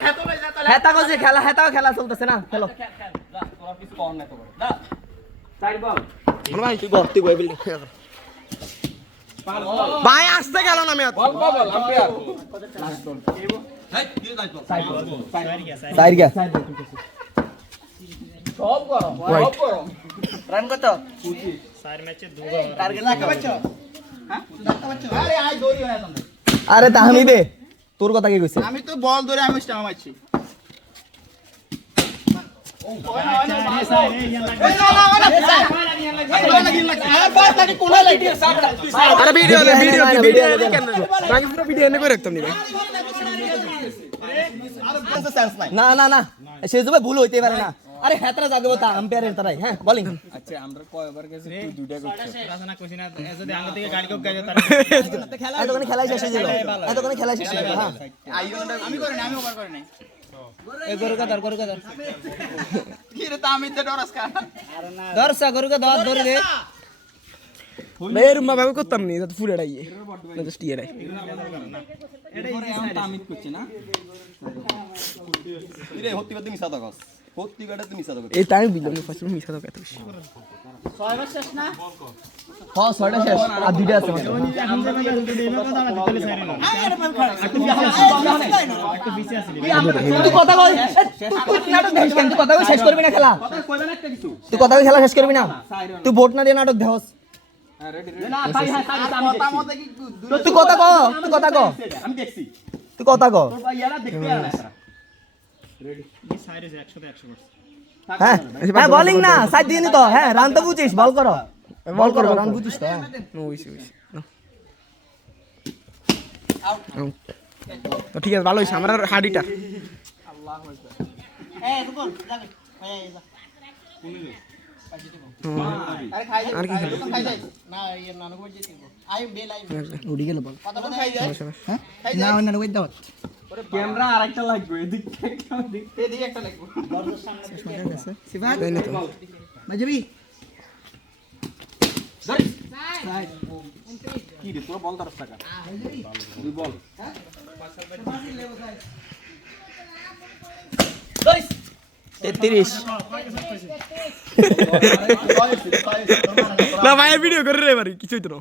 হেতা কইছে খেলা হেতাও খেলা চলতেছে না খেলো যা তোরা কিছু কর না তো করে যা চার বল ভাই তুই বল তুই বল ভাই আসতে গেল না মেয়াদ বল বল আম্পায়ার হেই কি লাইট বল সাইড গিয়া সব গরম সব গরম রান কত 4 ম্যাচে 2 গোল টার্গেট লাগা বাচ্চা হ্যাঁ ডাক্তার বাচ্চা আরে আই দৌড়ি হয় তুমি আরে তাহমি দে তোর কথা কি কইছে আমি তো বল ধরে আমি স্টাম্প মারছি আরে ভিডিও কেন বাকি পুরো ভিডিও এনে করে রাখতাম নি ভাই না না না সে যবে ভুল হইতে পারে না আরে হেতরা জাগবো তা আম্পায়ারের তারাই হ্যাঁ বোলিং আচ্ছা আমরা কয়বার গেছি তুই দুইটা করছিস রাসনা কইছি না যদি আগে থেকে গাড়ি কোক গাইতো তার এতক্ষণ খেলা শেষ হয়ে গেল এতক্ষণ খেলা শেষ হয়ে গেল হ্যাঁ আমি করি না আমি ওভার করি নাই এই গরুকা ধর কি রে তা আমি তো ডরাস কা ধর সা গরুকা ধরে দে মেয়ের মা বাবা করতাম নি তো ফুলে ডাইয়ে না জাস্ট ইয়ে রাই এটা ইজি তামিদ করছি না রে হত্তি বাদ মিছা দাও হত্তি গাড়ে তুমি মিছা দাও এই টাইম বিলম ফার্স্ট মিছা তো কত বেশি 6 বার শেষ না হ্যাঁ ছয়টা শেষ আর দুইটা আছে মাত্র এখন যে মানে উল্টো দিবে কথা না দিতে চাই না একটা পিছে আছে তুই কথা কই তুই নাটক দেখিস কেন তুই কথা কই শেষ করবি না খেলা কইবেন একটা কিছু তুই কথা কই খেলা শেষ করবি না তুই ভোট না দিয়ে নাটক দেহস না ভাই হ্যাঁ আমি কথা মতে কি তুই কথা ক আমি দেখছি তুই কথা ক তোর ভাই এরা দেখতে আর না এই সাইডে 100 তে 100% হ্যাঁ হ্যাঁ বোলিং না সাইড দিয়ে নি তো হ্যাঁ রান তো বুঝিস বল করো রান বুঝিস তো হ্যাঁ ওইসি তো ঠিক আছে ভালো হইছে আমার হাডিটা আরে খাই আর কি খেলো খাই যাই না এই নানু কই যেতে আই বেল আই উড়ি গেল বল কতটা খাই যাই হ্যাঁ না ওই নাটক দাও ক্যামেরা আরেকটা লাগবে এদিকে একটা লাগবে দরজার সামনে সিফাত দেই না তো মাঝবি কি রে তোরা বল দরজ টাকা দুই বল 33 না ভাই ভিডিও করে রে বাড়ি কিছুই তো না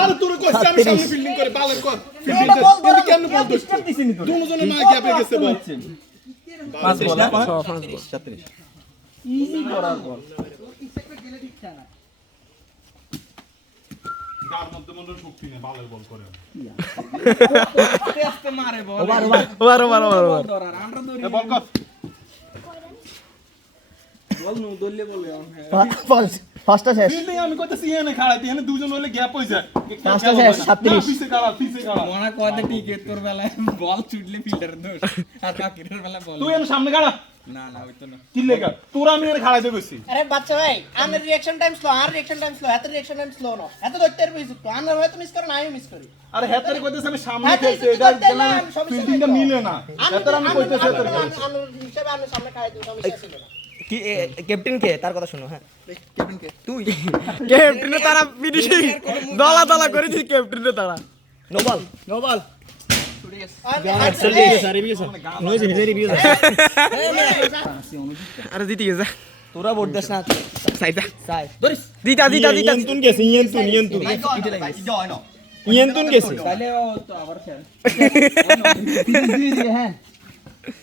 আরে তোর কই সামনে সামনে ফিল্ডিং করে বালের কর ফিল্ডিং করে কেমনে বল দোস্ত দুজনে না গ্যাপে গেছে বল 5 বল না 36 ইজি করার বল তার মধ্যে মনে শক্তি নেই বালের বল করে আস্তে আস্তে মারে বল ওভার ধরার আমরা ধরি বল কর বল নো দললে বলে ফার্স্টটা শেষ ফিল্ডিং আমি কইতাছি এনে খাড়াইতে এনে দুজন হলে গ্যাপ হই যায় পাঁচটা শেষ, 37 পিছে গাড়া মনে কয়তে টিকে তোর বেলায় বল ছুটলে ফিল্ডারের দোষ আর কাকিরের বেলায় বল তুই এনে সামনে গাড়া না না হইতো না কি লেগা তোরা আমি এনে খাড়াইতে কইছি আরে বাচ্চা ভাই আমার রিঅ্যাকশন টাইম স্লো আর রিঅ্যাকশন টাইম স্লো এত রিঅ্যাকশন টাইম স্লো না এত ধরতে পারবি তো আমরা হয়তো মিস করেন আমিও মিস করি আরে হেতারে কইতাছি আমি সামনে হ্যাঁ, খেলছি তুই এটা করতে না, সমস্যা নাই ফিল্ডিংটা তো। মিলে না হেতারে আমি কইতাছি হেতারে আমি হিসাবে আমি সামনে খাই দিই সমস্যা ছিল না কি ক্যাপ্টেন কে তার কথা শুনো হ্যাঁ ক্যাপ্টেন কে তুই ক্যাপ্টেনে তারা ফিনিশিং দলা করে দিই ক্যাপ্টেনে তারা নো বল আরে দিতে গেছে তোরা ভোট দেস না সাইডা সাই ধরিস দিতা ইয়েন্তুন গেছে ইয়েন্তুন জয় না ইয়েন্তুন গেছে তাহলে তো আবার খেল হ্যাঁ